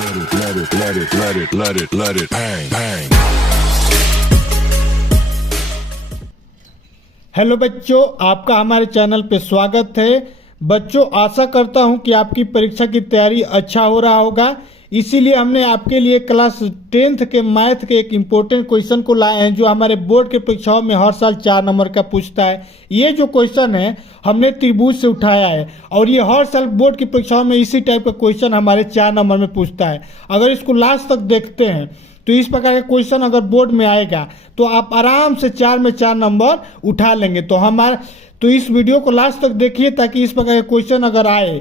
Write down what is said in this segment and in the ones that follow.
let it bang, bang. Hello बच्चों, आपका हमारे चैनल पे स्वागत है। बच्चों, आशा करता हूं कि आपकी परीक्षा की तैयारी अच्छा हो रहा होगा। इसीलिए हमने आपके लिए क्लास 10th के मैथ के एक इम्पोर्टेंट क्वेश्चन को लाए हैं, जो हमारे बोर्ड के परीक्षाओं में हर साल 4 नंबर का पूछता है। ये जो क्वेश्चन है हमने त्रिभुज से उठाया है, और ये हर साल बोर्ड की परीक्षाओं में इसी टाइप का क्वेश्चन हमारे 4 नंबर में पूछता है। अगर इसको लास्ट तक देखते हैं तो इस प्रकार का क्वेश्चन अगर बोर्ड में आएगा तो आप आराम से 4 में 4 नंबर उठा लेंगे। तो इस वीडियो को लास्ट तक देखिए, ताकि इस प्रकार के क्वेश्चन अगर आए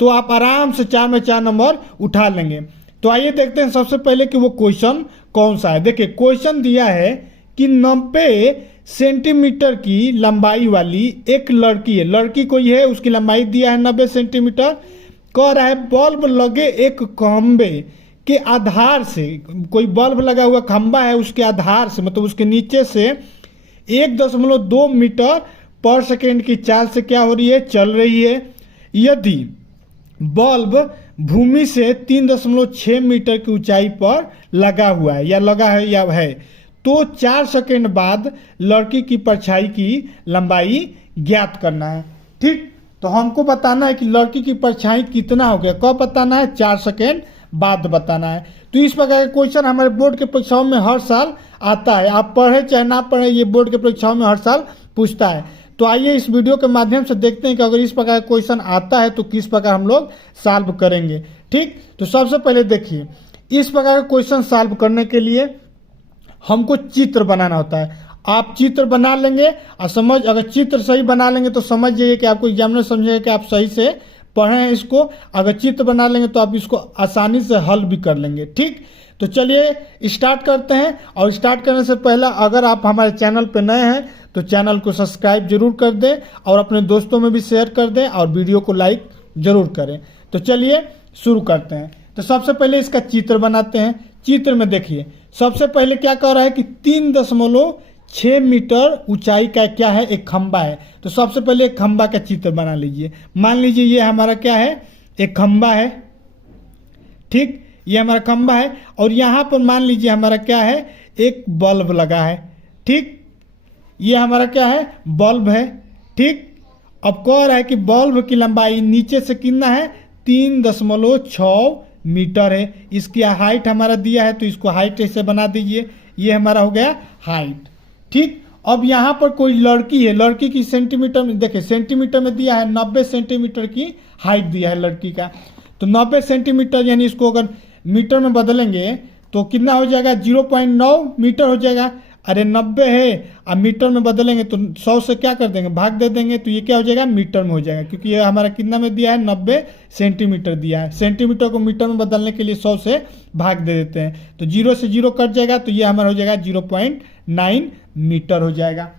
तो आप आराम से 4 में 4 नंबर उठा लेंगे। तो आइए देखते हैं सबसे पहले कि वो क्वेश्चन कौन सा है। देखिए, क्वेश्चन दिया है कि 90 सेंटीमीटर की लंबाई वाली एक लड़की है। लड़की कोई है, उसकी लंबाई दिया है 90 सेंटीमीटर। कह रहा है बल्ब लगे एक खंबे के आधार से, कोई बल्ब लगा हुआ खंबा है, उसके आधार से मतलब उसके नीचे से 1.2 मीटर पर सेकेंड की चाल से क्या हो रही है, चल रही है। यदि बल्ब भूमि से 3.6 मीटर की ऊंचाई पर लगा हुआ है या है, तो 4 सेकेंड बाद लड़की की परछाई की लंबाई ज्ञात करना है। ठीक, तो हमको बताना है कि लड़की की परछाई कितना हो गया। कब बताना है? 4 सेकेंड बाद बताना है। तो इस प्रकार का क्वेश्चन हमारे बोर्ड के परीक्षाओं में हर साल आता है। आप पढ़े चाहे ना पढ़े, ये बोर्ड के परीक्षाओं में हर साल पूछता है। तो आइए इस वीडियो के माध्यम से देखते हैं कि अगर इस प्रकार का क्वेश्चन आता है तो किस प्रकार हम लोग सॉल्व करेंगे। ठीक, तो सबसे पहले देखिए, इस प्रकार का क्वेश्चन सॉल्व करने के लिए हमको चित्र बनाना होता है। आप चित्र बना लेंगे और अगर चित्र सही बना लेंगे तो समझ जाइए कि आपको एग्जामिनर समझेगा कि आप सही से पढ़े हैं इसको। अगर चित्र बना लेंगे तो आप इसको आसानी से हल भी कर लेंगे। ठीक, तो चलिए स्टार्ट करते हैं। और स्टार्ट करने से पहले अगर आप हमारे चैनल पर नए हैं तो चैनल को सब्सक्राइब जरूर कर दें और अपने दोस्तों में भी शेयर कर दें और वीडियो को लाइक जरूर करें। तो चलिए शुरू करते हैं। तो सबसे पहले इसका चित्र बनाते हैं। चित्र में देखिए, सबसे पहले क्या कह रहा है कि 3.6 मीटर ऊंचाई का क्या है, एक खंबा है। तो सबसे पहले एक खंबा का चित्र बना लीजिए। मान लीजिए ये हमारा क्या है, एक खंबा है। ठीक, ये हमारा खंबा है और यहाँ पर मान लीजिए हमारा क्या है, एक बल्ब लगा है। ठीक, ये हमारा क्या है, बल्ब है। ठीक, अब कह रहा है कि बल्ब की लंबाई नीचे से कितना है, 3.6 मीटर है। इसकी हाइट हमारा दिया है तो इसको हाइट ऐसे बना दीजिए। ये हमारा हो गया हाइट। ठीक, अब यहाँ पर कोई लड़की है, लड़की की सेंटीमीटर में देखिए, सेंटीमीटर में दिया है 90 सेंटीमीटर की हाइट दिया है लड़की का। तो 90 सेंटीमीटर यानी इसको अगर मीटर में बदलेंगे तो कितना हो जाएगा, 0.9 मीटर हो जाएगा। अरे 90 है और मीटर में बदलेंगे तो 100 से क्या कर देंगे, भाग दे देंगे, तो ये क्या हो जाएगा, मीटर में हो जाएगा। क्योंकि ये हमारा कितना में दिया है, 90 सेंटीमीटर दिया है। सेंटीमीटर को मीटर में बदलने के लिए 100 से भाग दे देते हैं, तो 0 से 0 कट जाएगा, तो ये हमारा हो जाएगा 0.9 मीटर हो जाएगा।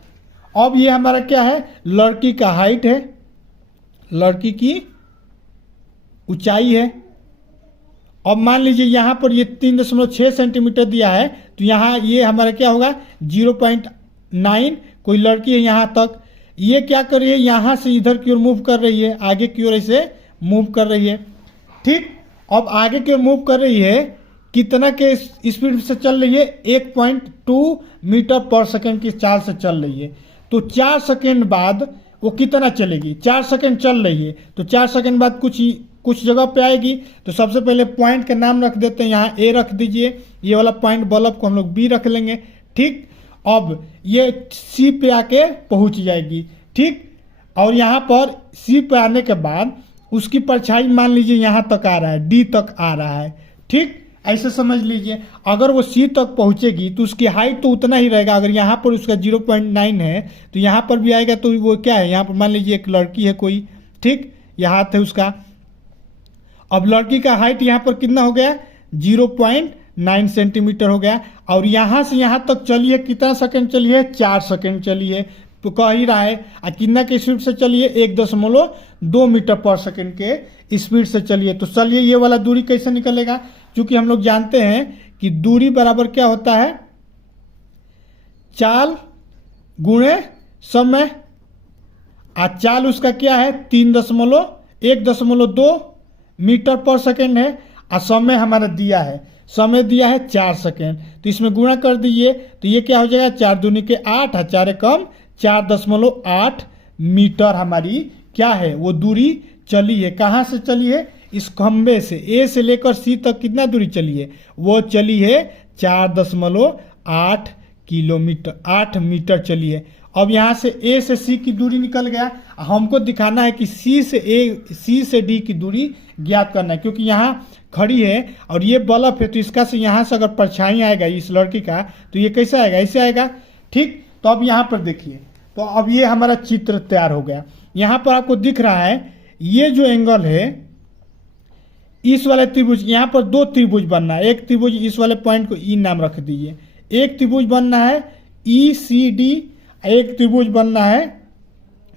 अब ये हमारा क्या है, लड़की का हाइट है, लड़की की ऊंचाई है। अब मान लीजिए यहाँ पर ये 3.6 सेंटीमीटर दिया है, तो यहाँ ये हमारा क्या होगा, 0.9। कोई लड़की है यहाँ तक, ये क्या कर रही है, यहाँ से इधर की ओर मूव कर रही है, आगे की ओर ऐसे मूव कर रही है। ठीक, अब आगे की ओर मूव कर रही है, कितना के स्पीड से चल रही है, 1.2 मीटर पर सेकेंड की चाल से चल रही है। तो 4 सेकेंड बाद वो कितना चलेगी, 4 सेकेंड चल रही है, तो 4 सेकेंड बाद कुछ जगह पे आएगी। तो सबसे पहले पॉइंट का नाम रख देते हैं, यहाँ ए रख दीजिए, ये वाला पॉइंट बल्ब को हम लोग बी रख लेंगे। ठीक, अब ये सी पे आके पहुंच जाएगी। ठीक, और यहाँ पर सी पे आने के बाद उसकी परछाई मान लीजिए यहाँ तक आ रहा है, डी तक आ रहा है। ठीक, ऐसे समझ लीजिए, अगर वो सी तक पहुंचेगी तो उसकी हाइट तो उतना ही रहेगा। अगर यहाँ पर उसका 0.9 है तो यहाँ पर भी आएगा, तो वो क्या है, यहाँ पर मान लीजिए एक लड़की है कोई। ठीक, यह हाथ है उसका। अब लड़की का हाइट यहाँ पर कितना हो गया, 0.9 सेंटीमीटर हो गया। और यहाँ से यहाँ तक चलिए कितना सेकंड चलिए, 4 सेकंड चलिए। तो कह ही रहा है कितना के स्पीड से चलिए, 1.2 मीटर पर सेकंड के स्पीड से चलिए। तो चलिए ये वाला दूरी कैसे निकलेगा, क्योंकि हम लोग जानते हैं कि दूरी बराबर क्या होता है, चाल गुणे समय। चाल उसका क्या है, 1.2 मीटर पर सेकेंड है। और समय हमारा दिया है, समय दिया है 4 सेकेंड, तो इसमें गुणा कर दीजिए तो ये क्या हो जाएगा 4 दूनी के 8 और 4 कम 4.8 मीटर हमारी क्या है वो दूरी चली है। कहाँ से चली है? इस खंबे से, ए से लेकर सी तक कितना दूरी चली है? वो चली है 4.8 किलोमीटर, 8 मीटर चली है। अब यहाँ से ए से सी की दूरी निकल गया, हमको दिखाना है कि सी से डी की दूरी ज्ञात करना है, क्योंकि यहाँ खड़ी है और ये बल्ब है, तो इसका से यहाँ से अगर परछाई आएगा इस लड़की का तो ये कैसे आएगा? ऐसे आएगा। ठीक, तो अब यहाँ पर देखिए, तो अब ये हमारा चित्र तैयार हो गया। यहाँ पर आपको दिख रहा है ये जो एंगल है इस वाले त्रिभुज, यहाँ पर 2 त्रिभुज बनना है। एक त्रिभुज इस वाले पॉइंट को ई नाम रख दीजिए, एक त्रिभुज बनना है ई सी डी, एक त्रिभुज बनना है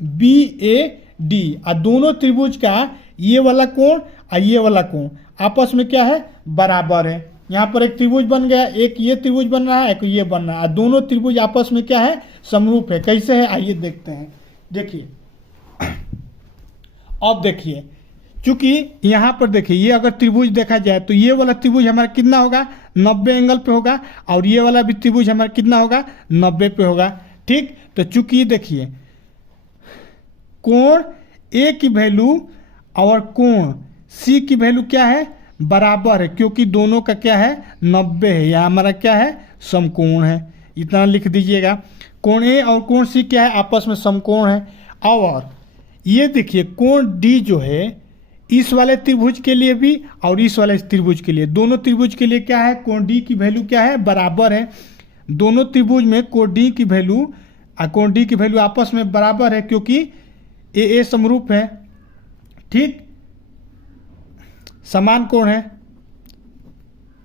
बी ए डी, और दोनों त्रिभुज का ये वाला कोण और ये वाला कोण आपस में क्या है? बराबर है। यहाँ पर एक त्रिभुज बन गया, एक ये त्रिभुज बन रहा है, एक ये बन रहा है, दोनों त्रिभुज आपस में क्या है? समरूप है। कैसे है आइए देखते हैं। देखिए अब देखिए, चूंकि यहाँ पर देखिए ये अगर त्रिभुज देखा जाए तो ये वाला त्रिभुज हमारा कितना होगा? 90 एंगल पे होगा, और ये वाला भी त्रिभुज हमारा कितना होगा? 90 पे होगा। ठीक, तो चूंकि देखिए कोण ए की वैल्यू और कोण सी की वैल्यू क्या है? बराबर है, क्योंकि दोनों का क्या है? 90 है। यह हमारा क्या है? समकोण है। इतना लिख दीजिएगा। कोण ए और कोण सी क्या है? आपस में समकोण है। और ये देखिए कोण डी जो है इस वाले त्रिभुज के लिए भी और इस वाले त्रिभुज के लिए, दोनों त्रिभुज के लिए क्या है? कोण डी की वैल्यू क्या है? बराबर है। दोनों त्रिभुज में कोण डी की वैल्यू और कोण डी की वैल्यू आपस में बराबर है, क्योंकि ए समरूप है। ठीक, समान कोण है,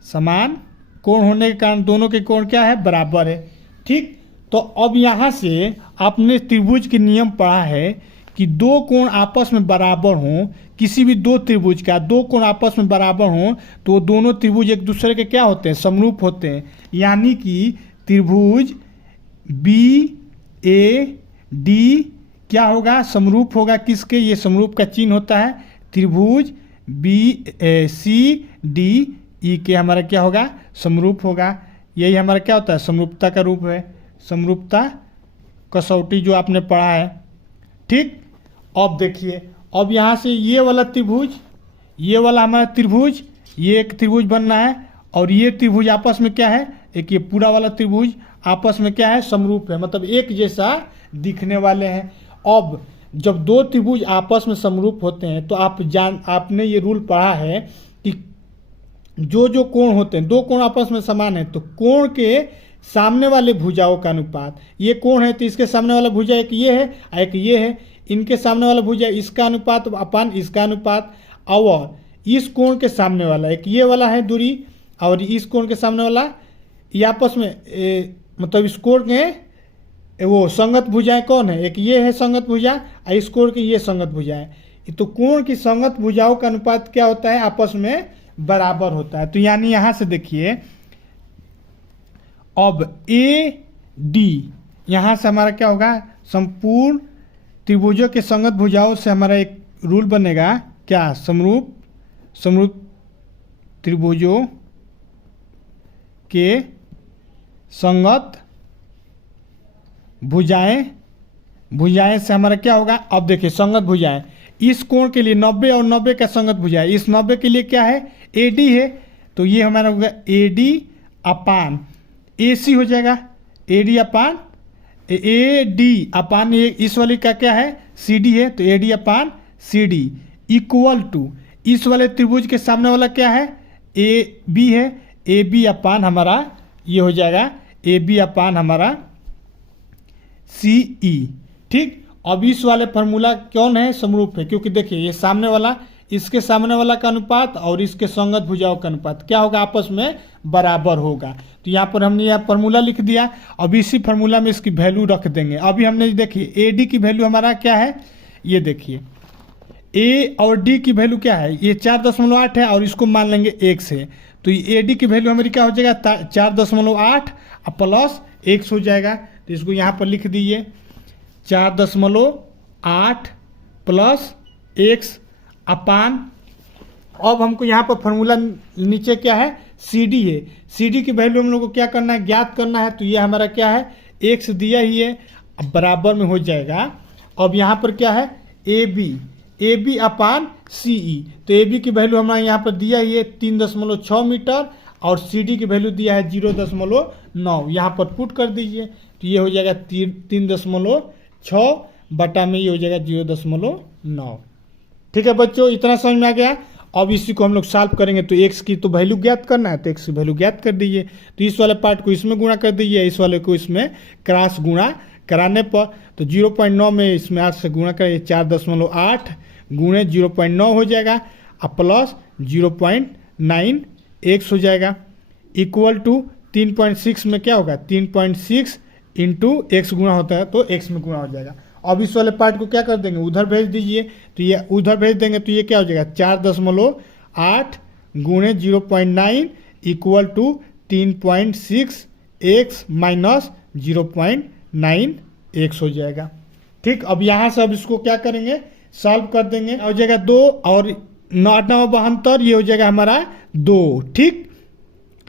समान कोण होने के कारण दोनों के कोण क्या है? बराबर है। ठीक, तो अब यहाँ से आपने त्रिभुज के नियम पढ़ा है कि दो कोण आपस में बराबर हों, किसी भी दो त्रिभुज का दो कोण आपस में बराबर हों तो दोनों त्रिभुज एक दूसरे के क्या होते हैं? समरूप होते हैं। यानी कि त्रिभुज बी ए डी क्या होगा? समरूप होगा। किसके? ये समरूप का चिन्ह होता है त्रिभुज बी सी डी ई के हमारा क्या होगा? समरूप होगा। यही हमारा क्या होता है? समरूपता का रूप है, समरूपता कसौटी जो आपने पढ़ा है। ठीक, अब देखिए, अब यहाँ से ये वाला त्रिभुज, ये वाला हमारा त्रिभुज, ये एक त्रिभुज बनना है, और ये त्रिभुज आपस में क्या है? एक ये पूरा वाला त्रिभुज आपस में क्या है? समरूप है, मतलब एक जैसा दिखने वाले हैं। अब जब दो त्रिभुज आपस में समरूप होते हैं तो आपने ये रूल पढ़ा है कि जो कोण होते हैं, दो कोण आपस में समान है तो कोण के सामने वाले भुजाओं का अनुपात, ये कोण है तो इसके सामने वाला भुजा एक ये है और एक ये है, इनके सामने वाला भुजा इसका अनुपात अपान इसका अनुपात, और इस कोण के सामने वाला एक ये वाला है दूरी और इस कोण के सामने वाला ये आपस में मतलब इस कोण के वो संगत भुजाएं कौन है? एक ये है संगत भुजा और इस कोण की ये संगत भुजाएं। तो कोण की संगत भुजाओं का अनुपात क्या होता है? आपस में बराबर होता है। तो यानी यहाँ से देखिए अब ए डी, यहाँ से हमारा क्या होगा? संपूर्ण त्रिभुजों के संगत भुजाओं से हमारा एक रूल बनेगा क्या? समरूप त्रिभुजों के संगत भुजाएं से हमारा क्या होगा? अब देखिए संगत भुजाएं, इस कोण के लिए 90 और 90 का संगत भुजाएं, इस 90 के लिए क्या है? AD है, तो ये हमारा होगा AD अपान AC हो जाएगा, AD अपान AD अपान ये इस वाले का क्या है? CD है, तो AD upon CD equal to इस वाले त्रिभुज के सामने वाला क्या है? AB है, AB अपान हमारा ये हो जाएगा AB अपान हमारा CE। ठीक, अब इस वाले फार्मूला कौन है? समरूप है, क्योंकि देखिए ये सामने वाला इसके सामने वाला का अनुपात और इसके संगत भुजाओं का अनुपात क्या होगा? आपस में बराबर होगा। तो यहाँ पर हमने यह फार्मूला लिख दिया। अब इसी फार्मूला में इसकी वैल्यू रख देंगे। अभी हमने देखिए AD की वैल्यू हमारा क्या है? ये देखिए A और D की वैल्यू क्या है? ये 4.8 है और इसको मान लेंगे 1 से, तो ये AD की वैल्यू हमारी क्या हो जाएगा? 4.8 प्लस 1 हो जाएगा। तो इसको यहाँ पर लिख दीजिए 4.8 प्लस 1 अपान अब हमको यहाँ पर फार्मूला नीचे क्या है, सी डी है। सी डी की वैल्यू हम लोग को क्या करना है, ज्ञात करना है। तो ये हमारा क्या है, एक्स दिया ही है, अब बराबर में हो जाएगा। अब यहाँ पर क्या है, ए बी अपान सी ई। तो ए बी की वैल्यू हमारा यहाँ पर दिया ही है 3.6 मीटर और सी डी की वैल्यू दिया है 0.9। यहाँ पर पुट कर दीजिए तो ये हो जाएगा 3.6 बटा में ये हो जाएगा 0.9। ठीक है बच्चों, इतना समझ में आ गया। अब इसी को हम लोग सॉल्व करेंगे। तो एक्स की तो वैल्यू ज्ञात करना है, तो एक्स की वैल्यू ज्ञात कर दीजिए। तो इस वाले पार्ट को इसमें गुणा कर दीजिए, इस वाले को इसमें क्रॉस गुणा कराने पर तो 0.9 में इसमें 8 से गुणा करेंगे 4.8 गुणे 0.9 हो जाएगा और प्लस 0.9 एक्स हो जाएगा इक्वल टू 3.6 में क्या होगा, 3.6 इंटू एक्स गुणा होता है तो एक्स में गुणा हो जाएगा। अब इस वाले पार्ट को क्या कर देंगे, उधर भेज दीजिए। तो ये उधर भेज देंगे तो ये क्या हो जाएगा, 4.8 गुणे 0.9 equal to 3.6 X minus 0.9 X हो जाएगा। ठीक, अब यहाँ से अब इसको क्या करेंगे, सॉल्व कर देंगे। हो जाएगा 2 और 9 ये हो जाएगा हमारा 2। ठीक,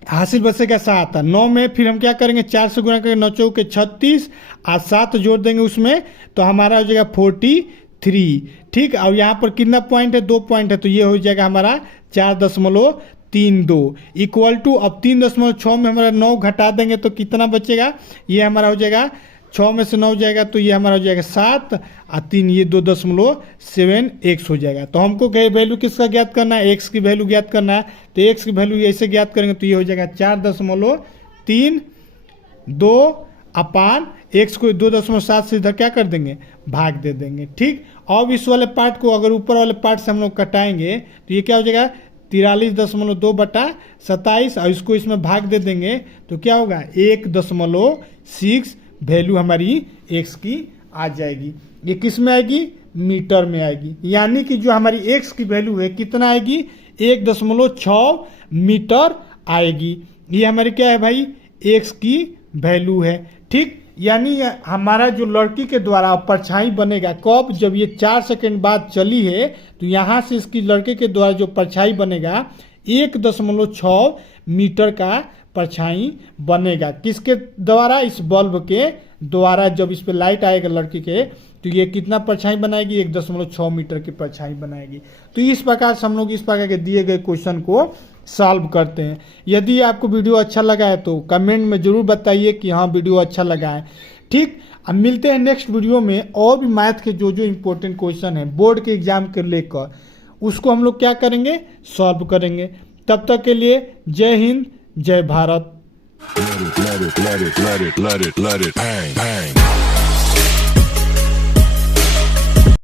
हासिल बचेगा 7। 9 में फिर हम क्या करेंगे, 4 से गुणा करेंगे, 9 चौके 36 और 7 जोड़ देंगे उसमें तो हमारा हो जाएगा 43। ठीक, और यहाँ पर कितना पॉइंट है, 2 पॉइंट है तो ये हो जाएगा हमारा 4.32 इक्वल टू अब 3.6 में हमारा 9 घटा देंगे तो कितना बचेगा, ये हमारा हो जाएगा 6 में से 9 जाएगा तो ये हमारा हो जाएगा 7 और 3 ये 2.7 एक्स हो जाएगा। तो हमको वैल्यू किसका ज्ञात करना है, एक्स की वैल्यू ज्ञात करना है। तो एक्स की वैल्यू ऐसे ज्ञात करेंगे तो ये हो जाएगा 4.32 अपान एक्स को 2.7 से इधर क्या कर देंगे, भाग दे देंगे। ठीक, अब इस वाले पार्ट को अगर ऊपर वाले पार्ट से हम लोग कटाएंगे तो ये क्या हो जाएगा 43.2 बटा 27 और इसको इसमें भाग दे देंगे तो क्या होगा 1.6 वैल्यू हमारी एक्स की आ जाएगी। ये किस में आएगी, मीटर में आएगी। यानी कि जो हमारी एक्स की वैल्यू है कितना आएगी, 1.6 मीटर आएगी। ये हमारी क्या है भाई, एक्स की वैल्यू है। ठीक, यानी हमारा जो लड़की के द्वारा परछाई बनेगा कब, जब ये 4 सेकंड बाद चली है तो यहाँ से इसकी लड़के के द्वारा जो परछाई बनेगा 1.6 मीटर का परछाई बनेगा। किसके द्वारा, इस बल्ब के द्वारा। जब इस पे लाइट आएगा लड़की के तो ये कितना परछाई बनाएगी, 1.6 मीटर की परछाई बनाएगी। तो इस प्रकार से हम लोग इस प्रकार के दिए गए क्वेश्चन को सॉल्व करते हैं। यदि आपको वीडियो अच्छा लगा है तो कमेंट में ज़रूर बताइए कि हाँ वीडियो अच्छा लगा है। ठीक, अब मिलते हैं नेक्स्ट वीडियो में और भी मैथ के जो इंपॉर्टेंट क्वेश्चन है बोर्ड के एग्जाम के लेकर, उसको हम लोग क्या करेंगे, सॉल्व करेंगे। तब तक के लिए जय हिंद, जय Bharat. Let it bang, bang.